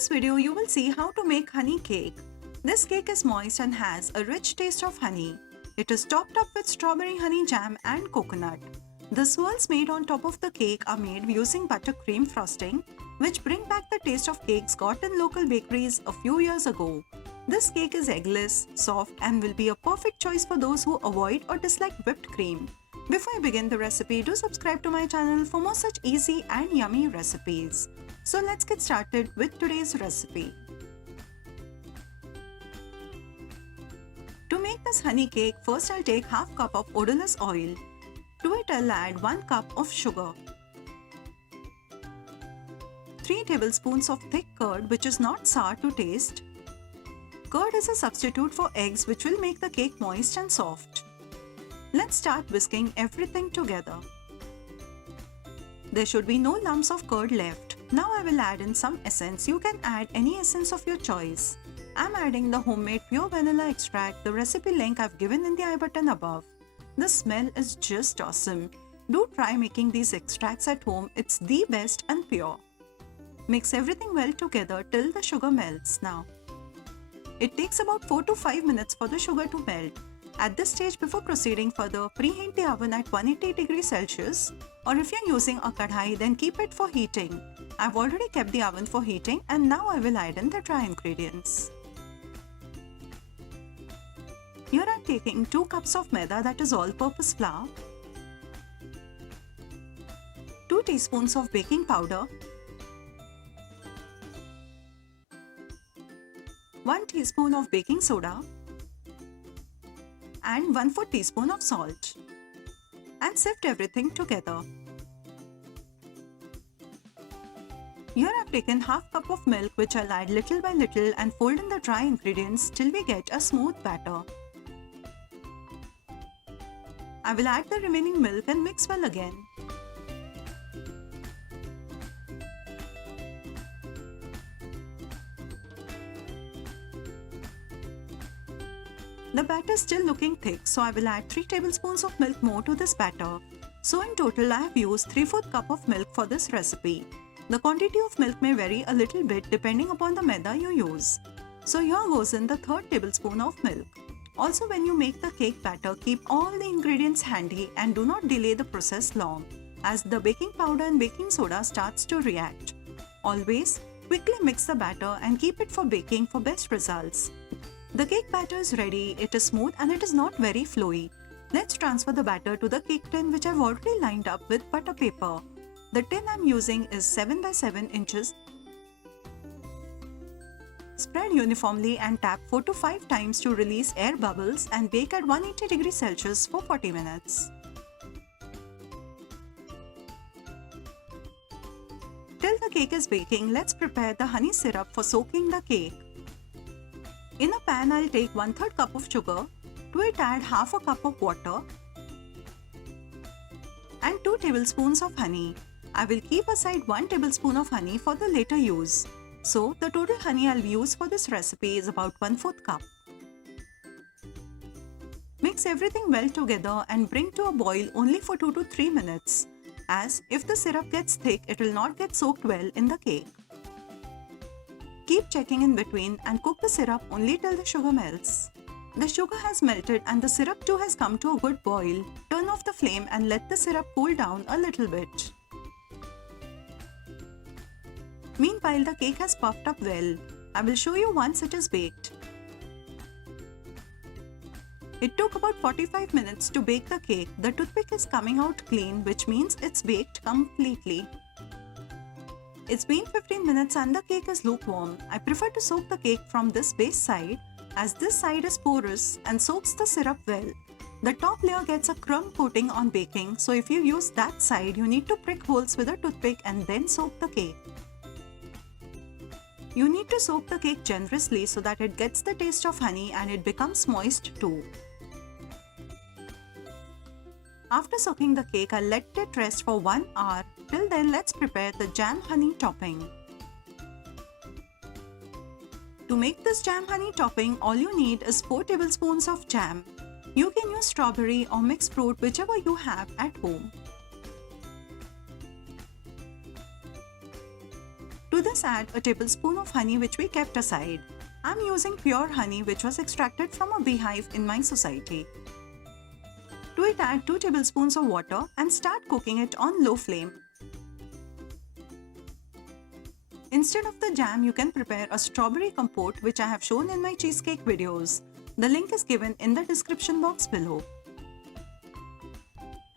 this video, you will see how to make honey cake. This cake is moist and has a rich taste of honey. It is topped up with strawberry honey jam and coconut. The swirls made on top of the cake are made using buttercream frosting, which bring back the taste of cakes got in local bakeries a few years ago. This cake is eggless, soft, and will be a perfect choice for those who avoid or dislike whipped cream. Before I begin the recipe, do subscribe to my channel for more such easy and yummy recipes. So let's get started with today's recipe. To make this honey cake, first I'll take half cup of odorless oil. To it I'll add 1 cup of sugar, 3 tablespoons of thick curd which is not sour to taste. Curd is a substitute for eggs which will make the cake moist and soft. Let's start whisking everything together. There should be no lumps of curd left. Now I will add in some essence. You can add any essence of your choice. I'm adding the homemade pure vanilla extract. The recipe link I've given in the I button above. The smell is just awesome. Do try making these extracts at home. It's the best and pure. Mix everything well together till the sugar melts. Now, it takes about 4 to 5 minutes for the sugar to melt. At this stage, before proceeding further, preheat the oven at 180 degrees Celsius, or if you're using a kadhai, then keep it for heating. I've already kept the oven for heating and now I will add in the dry ingredients. Here I'm taking 2 cups of maida, that is all-purpose flour, 2 teaspoons of baking powder, 1 teaspoon of baking soda, and 1/4 teaspoon of salt, and sift everything together. Here I've taken half cup of milk which I'll add little by little and fold in the dry ingredients till we get a smooth batter. I will add the remaining milk and mix well again. The batter is still looking thick, so I will add 3 tablespoons of milk more to this batter. So in total I have used 3/4 cup of milk for this recipe. The quantity of milk may vary a little bit depending upon the maida you use. So here goes in the 3rd tablespoon of milk. Also, when you make the cake batter, keep all the ingredients handy and do not delay the process long, as the baking powder and baking soda starts to react. Always quickly mix the batter and keep it for baking for best results. The cake batter is ready. It is smooth and it is not very flowy. Let's transfer the batter to the cake tin which I've already lined up with butter paper. The tin I'm using is 7 by 7 inches. Spread uniformly and tap 4 to 5 times to release air bubbles and bake at 180 degrees Celsius for 40 minutes. Till the cake is baking, let's prepare the honey syrup for soaking the cake. In a pan, I'll take 1/3 cup of sugar. To it add half a cup of water and 2 tablespoons of honey. I will keep aside 1 tablespoon of honey for the later use. So the total honey I'll use for this recipe is about 1/4 cup. Mix everything well together and bring to a boil only for 2 to 3 minutes, as if the syrup gets thick, it will not get soaked well in the cake. Keep checking in between and cook the syrup only till the sugar melts. The sugar has melted and the syrup too has come to a good boil. Turn off the flame and let the syrup cool down a little bit. Meanwhile, the cake has puffed up well. I will show you once it is baked. It took about 45 minutes to bake the cake. The toothpick is coming out clean, which means it's baked completely. It's been 15 minutes and the cake is lukewarm. I prefer to soak the cake from this base side, as this side is porous and soaks the syrup well. The top layer gets a crumb coating on baking, so if you use that side, you need to prick holes with a toothpick and then soak the cake. You need to soak the cake generously so that it gets the taste of honey and it becomes moist too. After soaking the cake, I'll let it rest for 1 hour. Till then, let's prepare the jam honey topping. To make this jam honey topping, all you need is 4 tablespoons of jam. You can use strawberry or mixed fruit, whichever you have at home. To this let's add a tablespoon of honey which we kept aside. I'm using pure honey which was extracted from a beehive in my society. To it, add 2 tablespoons of water and start cooking it on low flame. Instead of the jam, you can prepare a strawberry compote which I have shown in my cheesecake videos. The link is given in the description box below.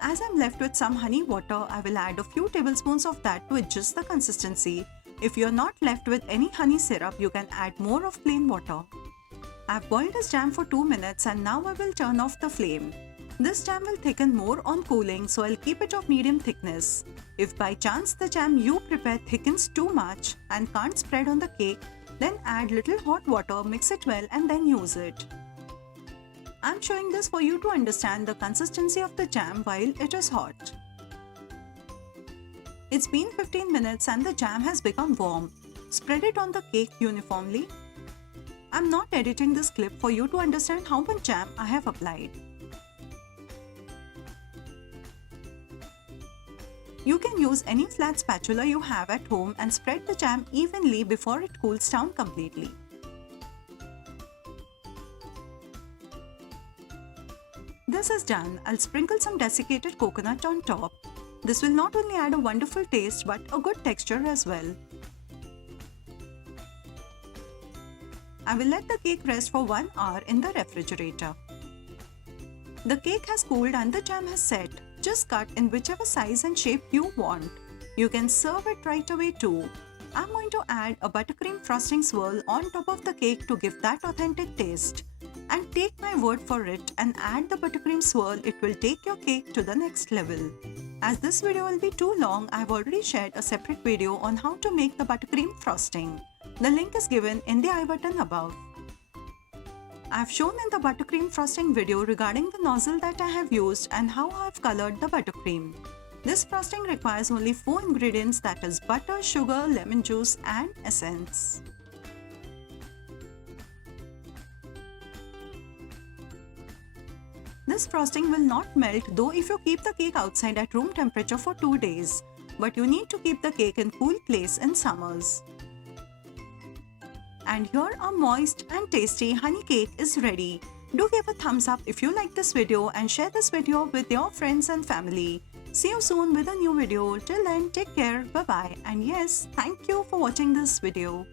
As I'm left with some honey water, I will add a few tablespoons of that to adjust the consistency. If you're not left with any honey syrup, you can add more of plain water. I've boiled this jam for 2 minutes and now I will turn off the flame. This jam will thicken more on cooling, so I'll keep it of medium thickness. If by chance the jam you prepare thickens too much and can't spread on the cake, then add little hot water, mix it well and then use it. I'm showing this for you to understand the consistency of the jam while it is hot. It's been 15 minutes and the jam has become warm. Spread it on the cake uniformly. I'm not editing this clip for you to understand how much jam I have applied. You can use any flat spatula you have at home and spread the jam evenly before it cools down completely. This is done. I'll sprinkle some desiccated coconut on top. This will not only add a wonderful taste but a good texture as well. I will let the cake rest for 1 hour in the refrigerator. The cake has cooled and the jam has set. Just cut in whichever size and shape you want. You can serve it right away too. I'm going to add a buttercream frosting swirl on top of the cake to give that authentic taste. And take my word for it and add the buttercream swirl, it will take your cake to the next level. As this video will be too long, I've already shared a separate video on how to make the buttercream frosting. The link is given in the I button above. I've shown in the buttercream frosting video regarding the nozzle that I have used and how I've colored the buttercream. This frosting requires only 4 ingredients, that is butter, sugar, lemon juice and essence. This frosting will not melt though if you keep the cake outside at room temperature for 2 days, but you need to keep the cake in cool place in summers. And here a moist and tasty honey cake is ready. Do give a thumbs up if you like this video and share this video with your friends and family. See you soon with a new video. Till then, take care, bye bye, and yes, thank you for watching this video.